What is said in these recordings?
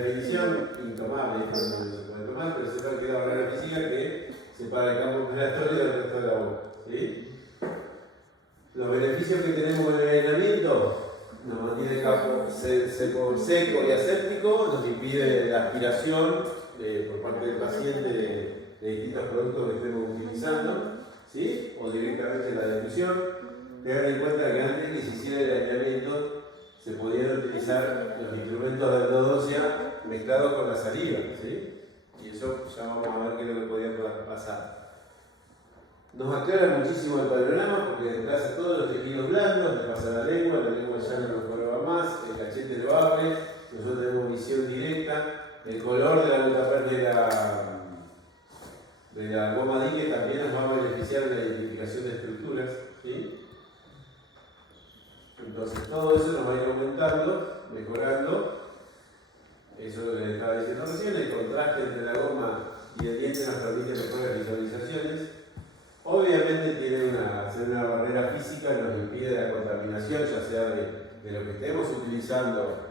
definición intomable, esto no se puede tomar, pero sepa que es la barrera física que separa el campo respiratorio del resto de la boca. ¿Sí? Los beneficios que tenemos con el aislamiento nos mantiene el campo seco y aséptico, nos impide la aspiración por parte del paciente de distintos productos que estemos utilizando, ¿sí? O directamente la difusión. Tengan en cuenta que antes que se hiciera el aislamiento se podían utilizar los instrumentos de endodoncia mezclados con la saliva, ¿sí? Y eso ya vamos a ver qué es lo que podía pasar. Nos aclara muchísimo el panorama porque desplaza todos los tejidos blandos, desplaza la lengua ya no nos joroba más, el cachete lo abre, nosotros tenemos visión directa, el color de la gota de la goma dique también nos va a beneficiar en la identificación de estructuras, ¿sí? Entonces todo eso nos va a ir aumentando, mejorando. Eso es lo que les estaba diciendo recién, el contraste entre la goma y el diente nos permite mejores visualizaciones. Obviamente tiene una barrera física, nos impide la contaminación, ya sea de lo que estemos utilizando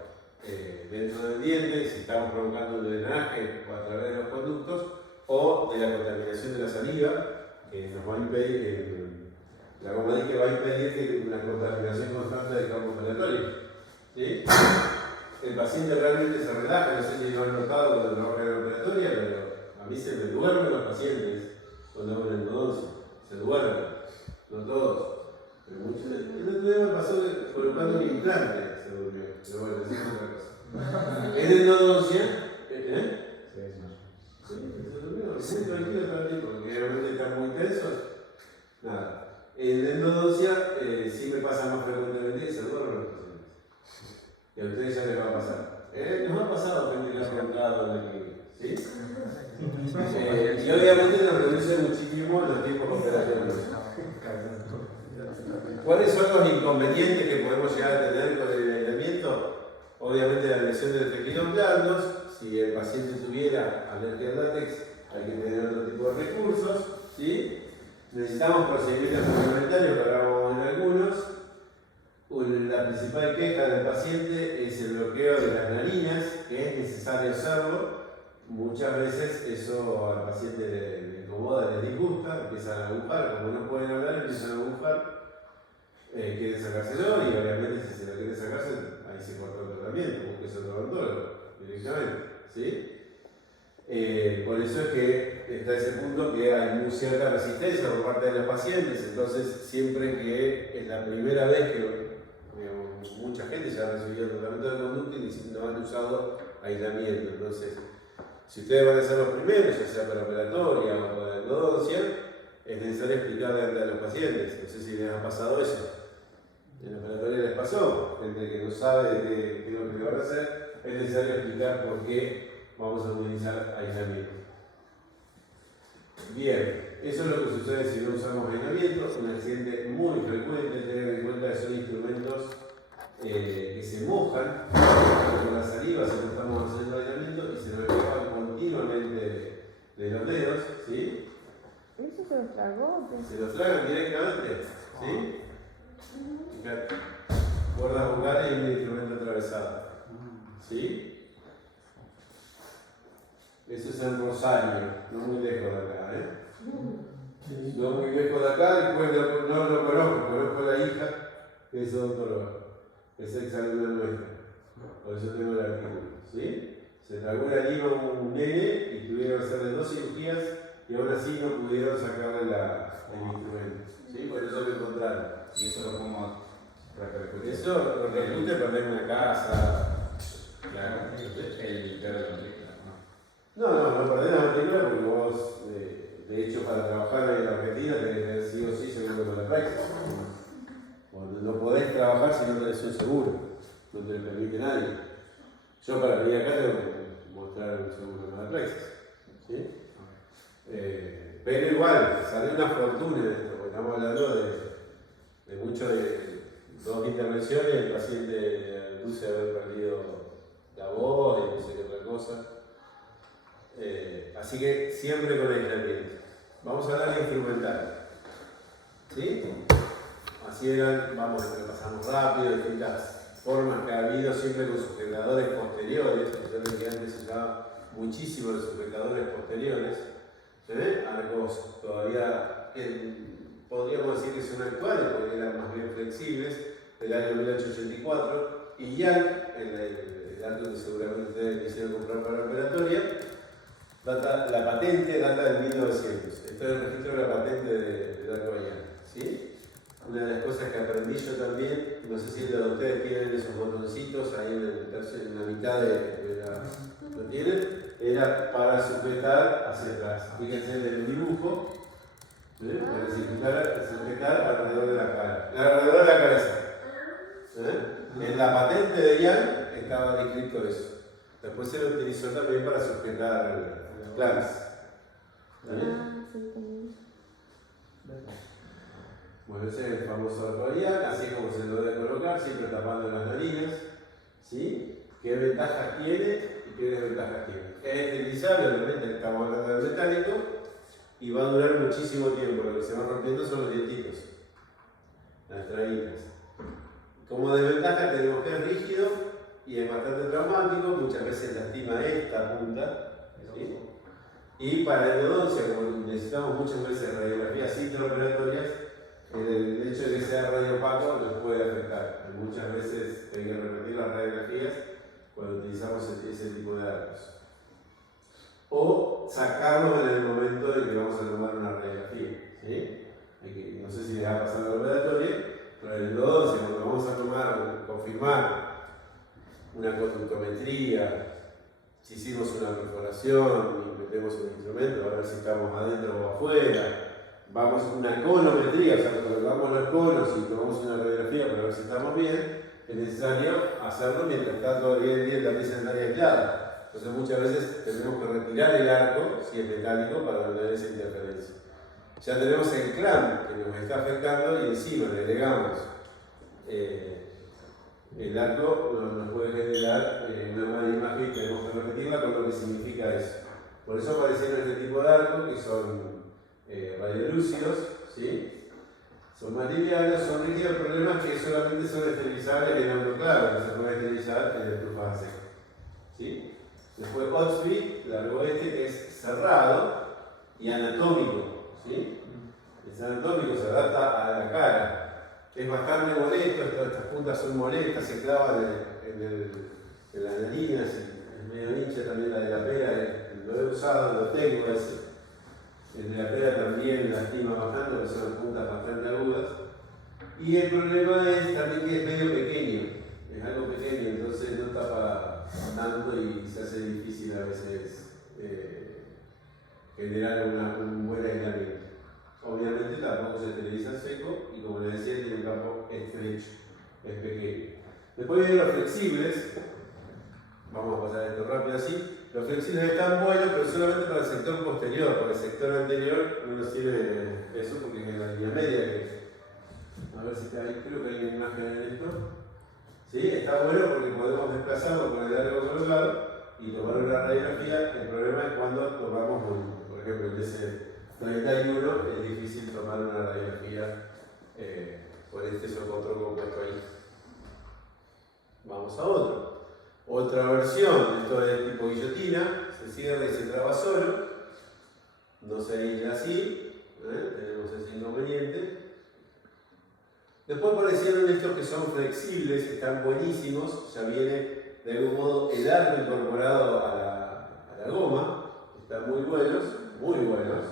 dentro del diente, si estamos provocando un drenaje o a través de los conductos, o de la contaminación de la saliva, que nos va a impedir, la goma dique va a impedir una contaminación constante del campo respiratorio. ¿Sí? El paciente realmente se relaja, no sé si lo han notado cuando trabaja en la operatoria, pero a mí se me duermen los pacientes cuando hago una endodoncia. Se duermen, no todos, pero muchos. El otro día me pasó colocando un implante, se durmió, pero bueno, eso es otra cosa. En endodoncia, Sí, se durmió, muy tranquilo todo el tiempo, porque realmente están muy tensos. Nada. En endodoncia sí me pasa más frecuentemente y se duermen los pacientes. Y a ustedes ya les va a pasar. Nos ha pasado gente que ha preguntado en la clínica, ¿sí? Y obviamente nos reduce muchísimo los tiempos operatorios. ¿Cuáles son los inconvenientes que podemos llegar a tener con el aislamiento? Obviamente la lesión de los tejidos blandos. Si el paciente tuviera alergia al látex, hay que tener otro tipo de recursos, ¿sí? Necesitamos procedimientos complementarios, que ahora vamos a ver algunos. La principal queja del paciente es el bloqueo de las narinas, que es necesario hacerlo. Muchas veces eso al paciente le incomoda, les disgusta, empiezan a agujar, como no pueden hablar, empiezan a agujar, quieren sacárselo y obviamente si se lo quieren sacarse, ahí se corta el tratamiento, busque otro odontólogo directamente, ¿sí? Por eso es que está ese punto que hay muy cierta resistencia por parte de los pacientes, entonces siempre que es la primera vez que mucha gente ya ha recibido tratamiento de conducta y no han usado aislamiento, entonces si ustedes van a ser los primeros, ya sea para operatoria o para endodoncia, es necesario explicarle a los pacientes. No sé si les ha pasado eso. En la operatoria les pasó, gente que no sabe de qué es lo que van a hacer, es necesario explicar por qué vamos a utilizar aislamiento. Bien, eso es lo que sucede si no usamos aislamiento. Un accidente muy frecuente, tener en cuenta que son instrumentos que se mojan con la saliva si no estamos haciendo aislamiento y se nos escapan continuamente de los dedos, ¿sí? ¿Eso se los tragó? Se los tragan directamente, ¿sí? Fíjate, cuerdas vocales y un instrumento atravesado, ¿sí? Eso es en Rosario, no muy lejos de acá, No muy lejos de acá, después no lo conozco a la hija que es odontóloga. Es exalumna nuestra, por eso tengo el artículo, ¿sí? Se tragó una lima un nene y tuvieron que hacerle 2 cirugías y aún así no pudieron sacarle el instrumento, ¿sí? Por eso lo encontraron. ¿Y eso lo como repercute? Eso repercute perder una casa. Claro, el perro de la matrícula, No perdés la matrícula porque vos, de hecho, para trabajar en la Argentina tenés que tener sí o sí seguro con la praxis. No podés trabajar si no tenés un seguro, no te lo permite nadie. Yo para venir acá tengo que mostrar un seguro con la praxis, ¿sí? Pero igual, salió una fortuna de esto, porque estamos hablando de mucho de 2 intervenciones, el paciente luce haber perdido la voz y no sé qué otra cosa. Así que siempre con aislamiento. Vamos a hablar de instrumental, ¿sí? Así eran, repasamos rápido, distintas formas que ha habido siempre con sus generadores posteriores, yo creo que antes muchísimo de sujetadores posteriores, arcos todavía podríamos decir que son actuales porque eran más bien flexibles, del año 1884, y Young, el arco que seguramente ustedes quisieron comprar para la operatoria, la patente data del 1900. Esto es el registro de la patente del arco Young, ¿sí? Una de las cosas que aprendí yo también, no sé si ustedes tienen esos botoncitos ahí en la mitad de la... ¿Lo tienen? Era para sujetar hacia atrás. Fíjense en el dibujo, para sujetar alrededor de la cara, alrededor de la cabeza. En la patente de Young estaba descrito eso. Después se lo utilizó también para sujetar claves. Bueno, ese es el famoso arco Young, así es como se lo debe colocar, siempre tapando las narinas. ¿Sí? ¿Qué ventajas tiene y qué desventajas tiene? Es utilizable, obviamente, estamos hablando del metálico, y va a durar muchísimo tiempo. Lo que se va rompiendo son los dientitos, las traídas. Como desventaja tenemos que es rígido y es bastante traumático, muchas veces lastima esta punta. ¿Sí? Y para la endodoncia, como necesitamos muchas veces radiografías intraoperatorias, el hecho de que sea radiopaco nos puede afectar. Muchas veces hay que repetir las radiografías cuando utilizamos ese tipo de arcos. O sacarlos en el momento en que vamos a tomar una radiografía. ¿Sí? No sé si les ha pasado la operatoria, pero en el endodoncia, cuando vamos a confirmar una conductometría, si hicimos una perforación y metemos un instrumento, a ver si estamos adentro o afuera, vamos a una conometría, o sea, colocamos los conos y tomamos una radiografía para ver si estamos bien, es necesario hacerlo mientras está todavía bien la pieza dentaria aislada. Entonces muchas veces tenemos que retirar el arco, si es metálico, para no tener esa interferencia. Ya tenemos el clamp que nos está afectando y encima le agregamos el arco, nos puede generar una mala imagen y tenemos que repetirla con lo que significa eso. Por eso aparecieron este tipo de arcos que son radiolúcidos, ¿sí? Son más livianos, son rígidos. El problema es que solamente son esterilizables en autoclave, no se puede esterilizar en el estufa seca, ¿sí? Después Oxby largó este que es cerrado y anatómico, ¿sí? Es anatómico, se adapta a la cara. Es bastante molesto, estas puntas son molestas, se clavan en las narinas, es medio hincha también la de la pera, lo he usado, lo tengo ese. El de la pera también lastima bastante, porque son puntas bastante agudas. Y el problema es también que es medio pequeño, es algo pequeño, entonces no tapa tanto y se hace difícil a veces generar un buen aislamiento. Obviamente tampoco se esteriliza seco y, como les decía, tiene un campo estrecho, es pequeño. Después vienen los flexibles, vamos a pasar esto rápido así. Los flexibles están buenos, pero solamente para el sector posterior, para el sector anterior no nos sirve eso porque es en la línea media. A ver si está ahí, creo que hay una imagen en esto. ¿Sí? Está bueno porque podemos desplazarlo con el arco colocado y tomar una radiografía. El problema es cuando tomamos, por ejemplo, en ese 91 es difícil tomar una radiografía por este socotrón compuesto ahí. Vamos a otro. Otra versión, esto es tipo guillotina, se cierra y se traba solo, no se aísla así, tenemos ese inconveniente. Después aparecieron estos que son flexibles, están buenísimos, ya viene de algún modo el arco incorporado a la goma, están muy buenos, muy buenos.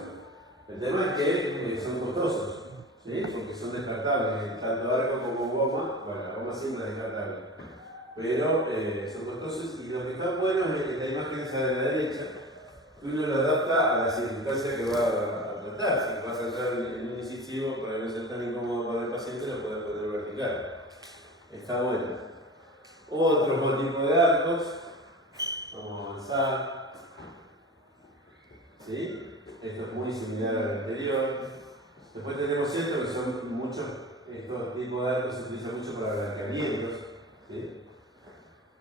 El tema es que son costosos, ¿sí? Porque son descartables, tanto arco como goma, bueno, la goma siempre es descartable, pero son costosos y lo que está bueno es que la imagen esa de la derecha, uno lo adapta a la circunstancia que va a tratar. Si vas a entrar en un incisivo para no ser tan incómodo para el paciente, lo puedes poner vertical. Está bueno. Otro tipo de arcos, vamos a avanzar. ¿Sí? Esto es muy similar al anterior. Después tenemos esto que son muchos, estos tipos de arcos se utilizan mucho para blanqueamientos, ¿sí?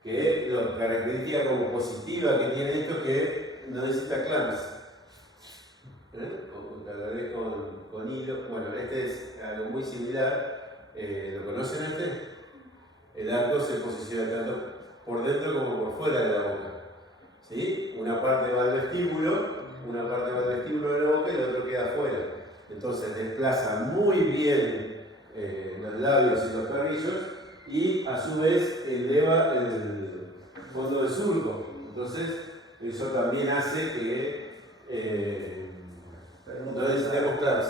Que la característica como positiva que tiene esto es que no necesita clamps. Cargaré con hilo. Bueno, este es algo muy similar. ¿Lo conocen este? El arco se posiciona tanto por dentro como por fuera de la boca. ¿Sí? una parte va al vestíbulo, una parte va al vestíbulo de la boca y la otra queda afuera. Entonces desplaza muy bien los labios y los carrillos y a su vez eleva el fondo del surco. Entonces eso también hace que no necesitemos claves.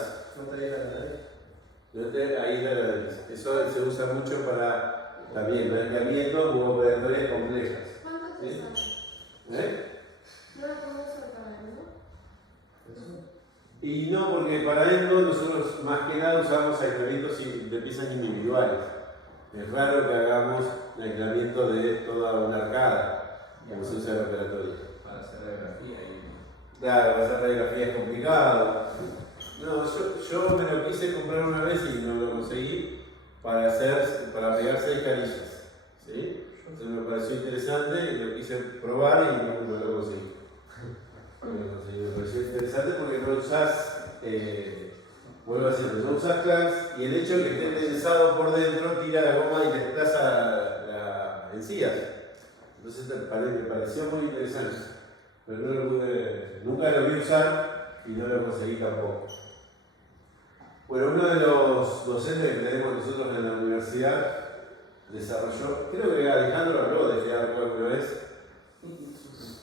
Ahí la nariz. Eso se usa mucho para también blanqueamiento u operatorias complejas. ¿Cuánto te ¿Sí? sale? ¿No la pongo sobre no? Y no, porque para endo nosotros más que nada usamos aislamientos de piezas individuales. Es raro que hagamos el aislamiento de toda una arcada, como se usa en la operatoria. Para hacer radiografía y... Claro, para hacer radiografía es complicado. No, yo me lo quise comprar una vez y no lo conseguí para pegar 6 carillas. ¿Sí? Entonces me pareció interesante y lo quise probar y no lo conseguí. Me pareció interesante porque no usás, vuelvo a decir, no usás clamps y el hecho de que esté tensado por dentro tira la goma y desplaza la encías. Entonces me pareció muy interesante, pero nunca lo vi usar y no lo conseguí tampoco. Bueno, uno de los docentes que tenemos nosotros en la universidad desarrolló, creo que Alejandro habló de este arco alguna vez,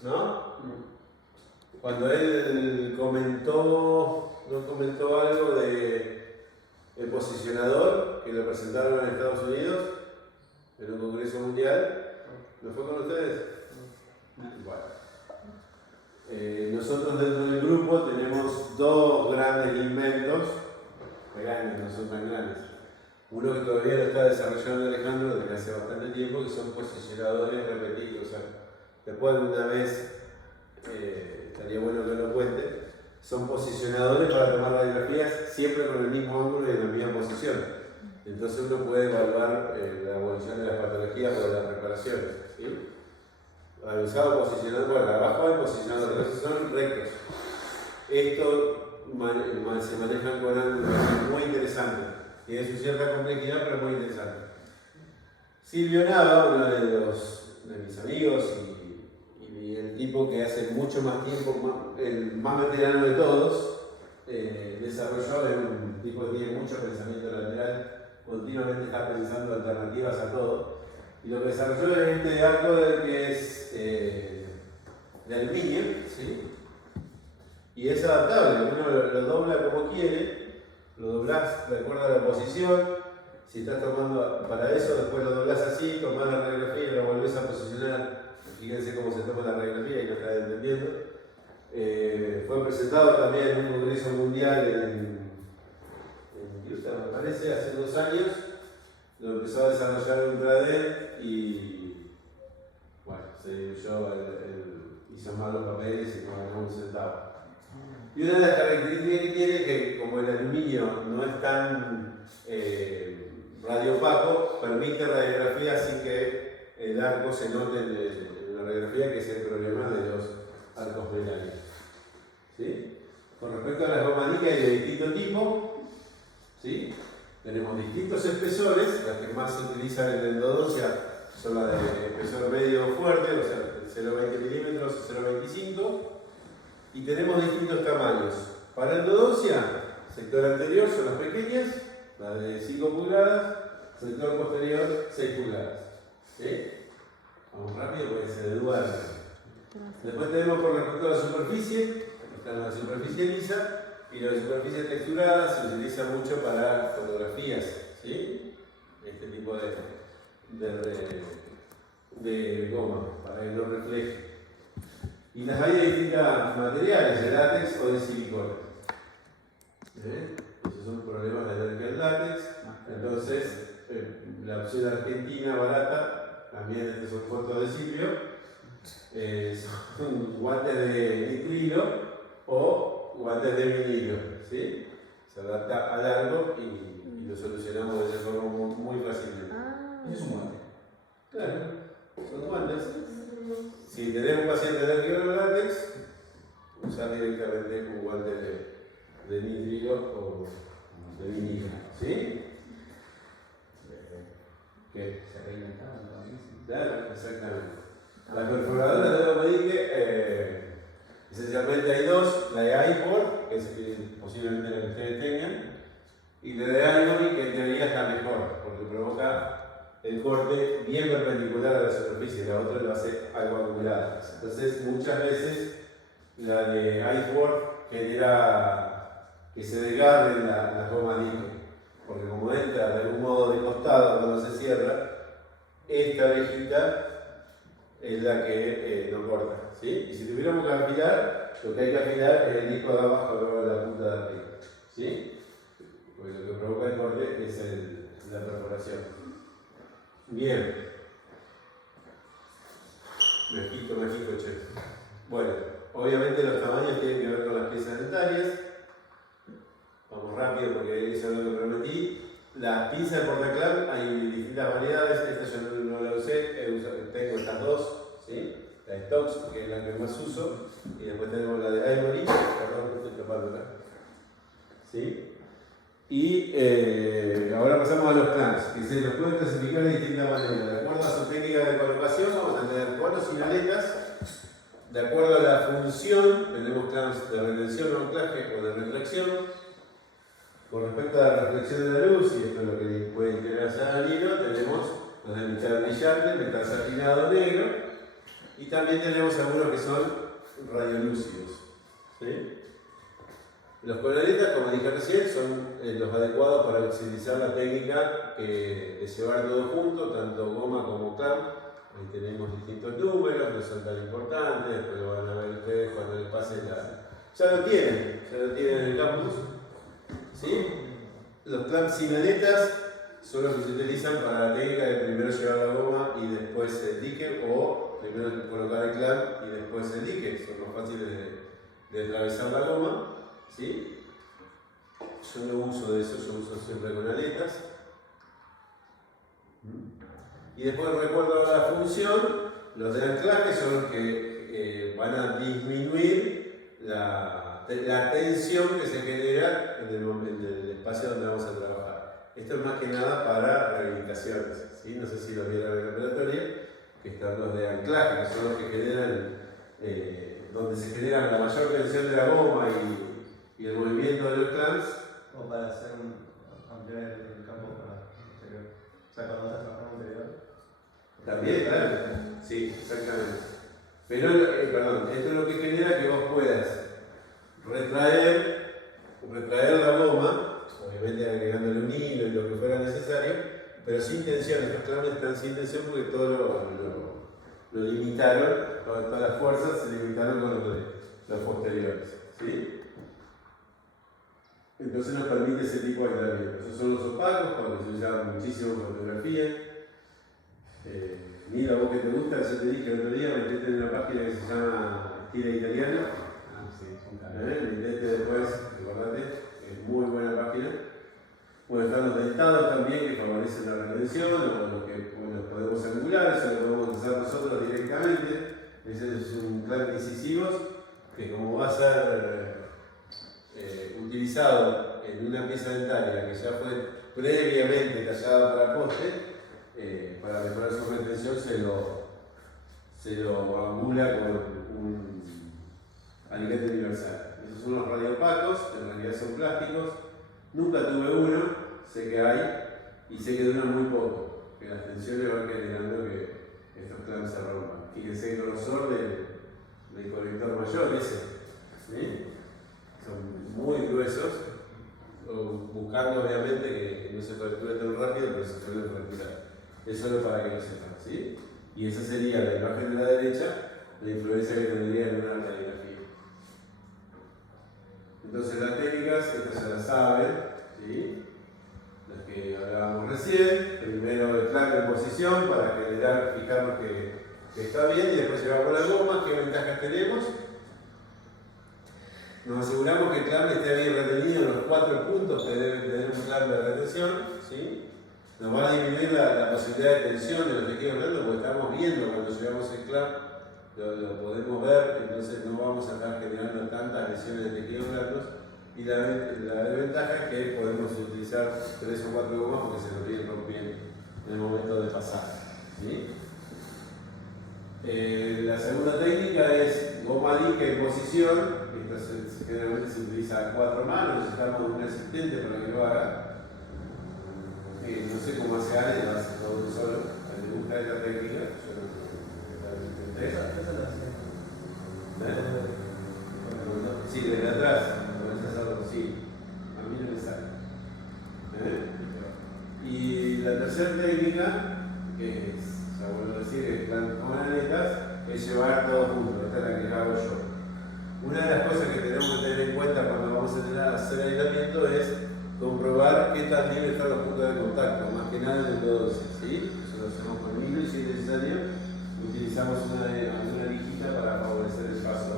¿no? Cuando él nos comentó algo de el posicionador que lo presentaron en Estados Unidos en un congreso mundial, ¿no fue con ustedes? Bueno. Nosotros dentro del grupo tenemos 2 grandes inventos, grandes, no son tan grandes. Uno que todavía lo está desarrollando Alejandro desde hace bastante tiempo, que son posicionadores repetidos. O sea, después de una vez, estaría bueno que lo cuente, son posicionadores para tomar radiografías siempre con el mismo ángulo y en la misma posición. Entonces uno puede evaluar la evolución de las patologías o de las reparaciones. ¿Sí? Usado posicionador, bueno, abajo hay posicionadores, pero esos son rectos. Esto se manejan con ángulos muy interesantes. Tiene su cierta complejidad, pero muy interesante. Silvio Nava, uno de mis amigos y el tipo que hace mucho más tiempo, el más veterano de todos, desarrolló, es un tipo que tiene mucho pensamiento lateral, continuamente está pensando alternativas a todo. Y lo que desarrolló es este arco que es de aluminio, ¿sí? Y es adaptable, uno lo dobla como quiere, lo doblás de acuerdo a la posición. Si estás tomando para eso, después lo doblás así, tomás la radiografía y lo volvés a posicionar. Fíjense cómo se toma la radiografía y lo están entendiendo. Fue presentado también en un congreso mundial en Houston, me parece, hace 2 años. Lo empezó a desarrollar Ultraden y bueno, se hizo mal los papeles y no ganó un centavo. Y una de las características que tiene es que como el aluminio no es tan radiopaco, permite radiografía sin que el arco se note en la radiografía, que es el problema de los arcos metálicos. ¿Sí? Con respecto a las gomas níquel hay de distinto tipo, ¿sí? Tenemos distintos espesores, las que más se utilizan en la endodoncia son las de espesor medio fuerte, o sea, 0,20 milímetros o 0,25, y tenemos distintos tamaños. Para endodoncia, sector anterior son las pequeñas, las de 5 pulgadas, sector posterior 6 pulgadas. ¿Sí? Vamos rápido porque se duda. Después tenemos con respecto a la superficie, está la superficie lisa. Y la superficie texturada se utiliza mucho para fotografías, ¿sí? Este tipo de goma, para que no refleje. Y las hay de distintos materiales, de látex o de silicona. Esos son problemas de alergia al látex. Entonces, la opción argentina barata, también estas son fotos de Silvio, son guantes de nitrilo o guantes de vinilo, ¿sí? Se adapta a largo y lo solucionamos de esa forma muy fácilmente. Es un guante. Claro, son guantes. Si tenés un paciente alérgico al látex, usar directamente un guante de nitrilo o de vinilo, ¿sí? ¿Qué? Se reinventaron también. Claro, exactamente. Las perforadoras de la Medique Entonces, muchas veces la de Icework genera que se desgarren las gomas dique, porque como entra de algún modo de costado cuando se cierra, esta orejita es la que no corta, ¿sí? Y si tuviéramos que afilar, lo que hay que afilar es el disco de abajo, luego la punta de arriba, ¿sí? Porque lo que provoca el corte es la perforación. Bien. Me che. Bueno, obviamente los tamaños tienen que ver con las piezas dentarias. Vamos rápido porque eso es lo que prometí. Las pinzas de portaclam hay distintas variedades. Esta yo no la usé, tengo estas dos, ¿sí? La de Stokes, que es la que más uso, y después tenemos la de Ivory, perdón, estoy tapándola. ¿Sí? Y ahora pasamos a los clams, que se los pueden clasificar de distintas maneras. De acuerdo a su técnica de colocación, vamos a tener 4 señaletas. De acuerdo a la función, tenemos clams de retención o anclaje o de retracción. Con respecto a la reflexión de la luz, y esto es lo que puede interesar al hilo, tenemos los de metal brillante, metal satinado negro, y también tenemos algunos que son radiolúcidos. ¿Sí? Los coloritas, como dije recién, son los adecuados para utilizar la técnica de llevar todo junto, tanto goma como clam. Ahí tenemos distintos números, no son tan importantes, después lo van a ver ustedes cuando les pase la... Ya lo tienen en el campus. ¿Sí? Los clamps sin aletas son los que se utilizan para la técnica de primero llevar la goma y después el dique, o primero colocar el clamp y después el dique. Son más fáciles de atravesar la goma. ¿Sí? Yo no uso de eso, yo uso siempre con aletas. Y después, recuerdo la función, los de anclaje son los que van a disminuir la tensión que se genera en el espacio donde vamos a trabajar. Esto es más que nada para rehabilitaciones, ¿sí? No sé si lo vieron en la preparatoria, que están los de anclaje, que son los que generan, donde se genera la mayor tensión de la goma y el movimiento de los clamps. O para hacer ampliar el campo para exterior. O sea, cuando estás trabajando interior. También, claro. Sí, exactamente. Pero, perdón, esto es lo que genera que vos puedas retraer la goma, obviamente agregándole un hilo y lo que fuera necesario, pero sin tensión. Estos clamps están sin tensión porque todo lo limitaron, todas las fuerzas se limitaron con los posteriores. ¿Sí? Entonces nos permite ese tipo de aislamiento. Esos son los opacos, cuando se usan muchísimo en fotografía. Mira, vos que te gusta, yo te dije el otro día, metete en una página que se llama Estilo Italiano. Metete después, recordate, es muy buena página. Bueno, están los dentados también que favorecen la retención, o los que los podemos angular, eso lo podemos hacer nosotros directamente. Ese es un clamp incisivos que, como va a ser utilizado en una pieza dentaria que ya fue previamente tallada para poste, para mejorar su retención se lo angula con un alicate universal. Esos son los radiopacos, en realidad son plásticos. Nunca tuve uno, sé que hay, y sé que duran muy poco, que las tensiones van generando que estos clamps se rompan. Fíjense el grosor del conector mayor, ese. ¿Sí? Son muy gruesos, buscando obviamente que no se fracture tan rápido, pero se suelen fracturar. Es solo para que lo sepan, ¿sí? Y esa sería la imagen de la derecha, la influencia que tendría en una caligrafía. Entonces las técnicas, estas ya las saben, ¿sí? Las que hablábamos recién. Primero el clamp en posición para fijarnos que está bien, y después llevamos las gomas, qué ventajas tenemos. Nos aseguramos que el clamp esté bien retenido en los 4 puntos que deben tener un clamp de retención, ¿sí? Nos va a disminuir la posibilidad de tensión de los tejidos blandos, porque estamos viendo cuando llevamos el clamp, lo podemos ver, entonces no vamos a estar generando tantas lesiones de tejidos blandos. Y la desventaja es que podemos utilizar 3 o 4 gomas porque se nos vienen rompiendo en el momento de pasar, ¿sí? La segunda técnica es goma dique en posición. Generalmente se utiliza a 4 manos, necesitamos un asistente para que lo haga. No sé cómo hace Ale, lo hace todo solo. A mí me gusta esta técnica, yo no la intenté. Esa la hacemos. Una de las cosas que tenemos que tener en cuenta cuando vamos a hacer aislamiento es comprobar qué tan bien están los puntos de contacto, más que nada en el lodo, ¿sí? Eso lo hacemos con hilo y si es necesario utilizamos una lijita para favorecer el paso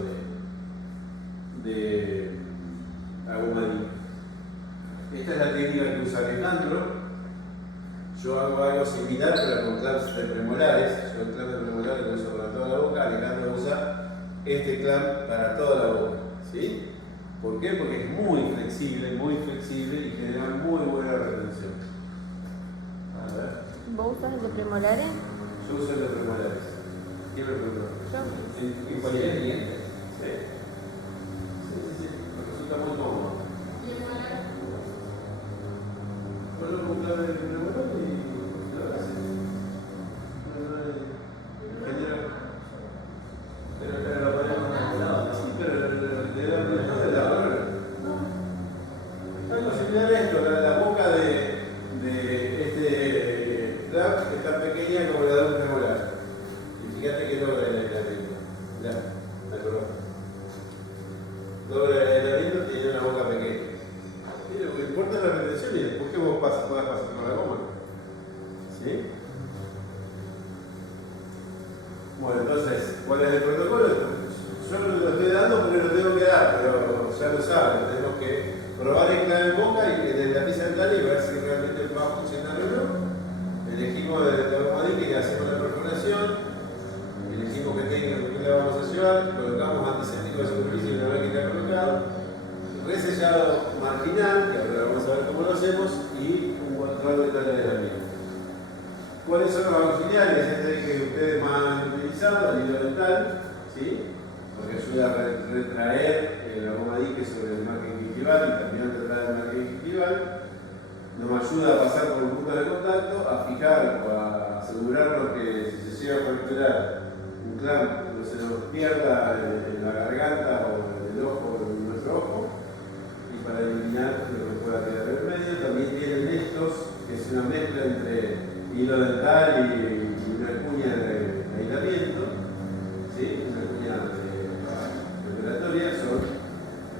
de agumadín. Esta es la técnica que usa Alejandro. Yo hago algo similar pero con clams de premolares. Yo el clamp de premolares lo uso para toda la boca, Alejandro usa este clamp para toda la boca, ¿sí? ¿Por qué? Porque es muy flexible y genera muy buena retención. A ver. ¿Vos usas el de premolares? Yo uso el de premolares. ¿Quién me preguntó? Yo. ¿En cualquier diente? Sí. Sí. Me resulta muy cómodo. ¿Y el molar? Ponlo con clave de premolar y lo haces. Genera. Pero lo ponemos en el lado. Sí, pero le da de la hora. Algo similar a esto, la boca de este clamp es tan pequeña como la de un premolar. Y fíjate que logra el aislamiento. Mirá, me acordé. Logra el aislamiento, tiene una boca pequeña. Y lo que importa es la retención y después que vos puedas pasar con la goma. ¿Sí? Bueno, entonces, ¿cuál es el protocolo? Yo lo estoy dando porque lo tengo que dar, pero ya lo saben, tenemos que probar el clave en boca y desde la pieza dental y ver si realmente va a funcionar o no. Elegimos el agumadín que le hacemos la perforación, elegimos que tenga con qué la vamos a llevar, colocamos antiséptico de superficie una vez que está colocado, resellado marginal, que ahora vamos a ver cómo lo hacemos, y un control de tal aislamiento. ¿Cuáles son los auxiliares? Este que ustedes más han utilizado, el hilo dental, ¿sí? Porque ayuda a retraer el agumadín sobre el margen gingival y también tratar el margen gingival. Nos ayuda a pasar por un punto de contacto, a fijar o a asegurarnos que si se llega a fracturar un clamp no se nos pierda en la garganta o en el ojo, en nuestro ojo, y para eliminar lo que pueda quedar en medio. También tienen estos, que es una mezcla entre hilo dental y una cuña de aislamiento, ¿sí? Una cuña operatoria.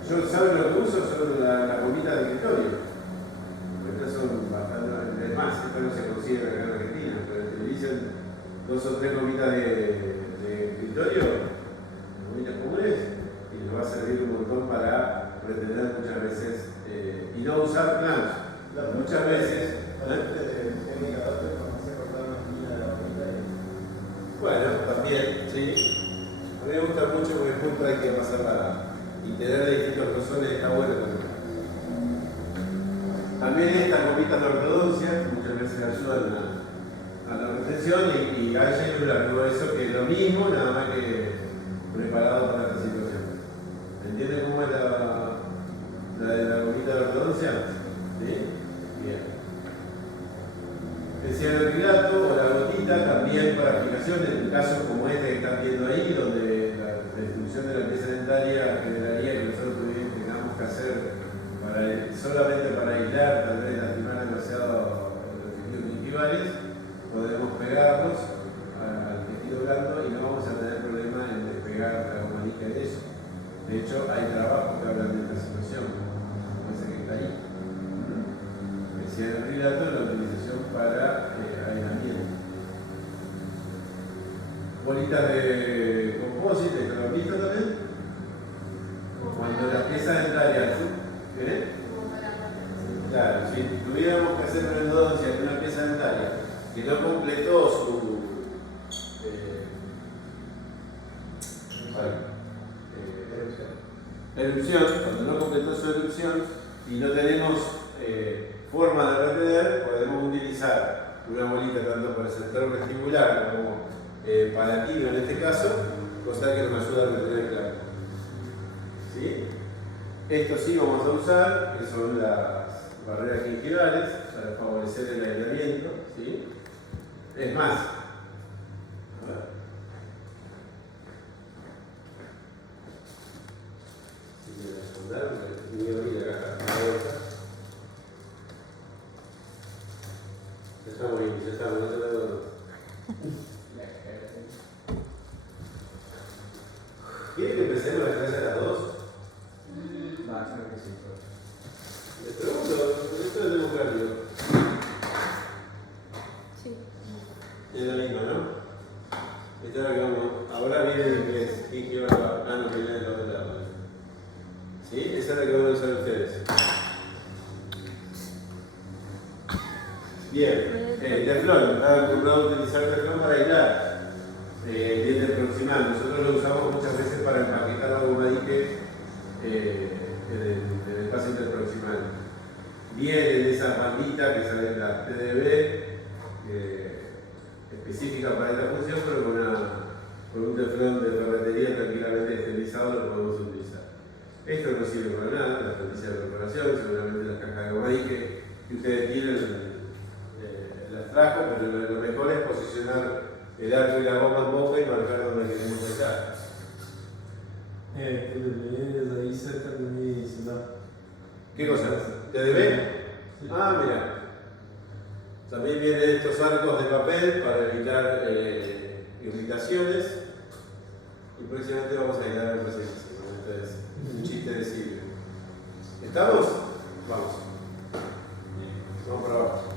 Yo saben lo que uso, son las gomitas de escritorio. Estas son bastante, es más, estas no se consiguen acá en Argentina, pero utilizan 2 o 3 gomitas de escritorio, gomitas comunes, y les va a servir un montón para retener muchas veces y no usar clamps. Muchas veces. Bueno, también, sí. A mí me gusta mucho porque justo hay que pasar para integrar distintos grosones, está bueno también. También estas gomitas de ortodoncia muchas veces ayudan a la retención y hay algo eso que es lo mismo, nada más que preparado para esta situación. ¿Entienden cómo es la gomita de ortodoncia? ¿Sí? Bien. El cianocrilato o la gotita también para aplicación en casos como este que están viendo ahí, donde la destrucción de la pieza dentaria generaría que nosotros tengamos que hacer solamente para aislar, tal vez lastimar demasiado los tejidos gingivales, podemos pegarlos al tejido blando y no vamos a tener problema en despegar la gomanica de eso. De hecho, hay trabajos que hablan de esta situación, como ese que está ahí. El cianocrilato es la utilización para aislamiento. Bolitas de compósito, ¿esto lo han visto también? Cuando las piezas dentarias, ¿querés? Claro, si tuviéramos que hacer una endodoncia de una pieza dentaria que no completó su erupción, cuando no completó su erupción y no tenemos forma de retener, podemos utilizar una bolita tanto para el sector vestibular como palatino en este caso, cosa que nos ayuda a retener el clavo. ¿Sí? Esto sí vamos a usar, que son las barreras gingivales para favorecer el aislamiento. ¿Sí? Es más, a ver. Si me voy a esconder, me voy a abrir la caja. Ya estamos bien, ya estamos, no se la doy. ¿Quiere que empecemos la clase a las 2? Va, yo creo que sí. Les pregunto, esto es democrático. Sí. Es la misma, ¿no? Esta es la que vamos. Ahora viene el inglés. ¿Quién que va? Ah, no, que viene de la otra lado. ¿Sí? Esa es la que van a usar ustedes. Bien. Teflón. ¿Está acostumbrado a utilizar teflón para aislar? Diente proximal. Nosotros lo usamos muchas veces para empaquetar la goma dique en el espacio interproximal. Viene de esa bandita que sale de la TDB. Específica para esta función, pero con un teflón de ferretería tranquilamente esterilizado lo podemos utilizar. Esto no sirve para nada, la franquicia de preparación, seguramente las cajas de goma que ustedes tienen las trajo, pero lo mejor es posicionar el arco y la goma en boca y marcar donde queremos dejar. Ahí cerca de mi celular. ¿Qué cosa? ¿TDB? Ah, mira. También vienen estos arcos de papel para evitar irritaciones. Y próximamente vamos a llegar a otra sección. Este es un chiste de siglo. ¿Estamos? Vamos. Vamos para abajo.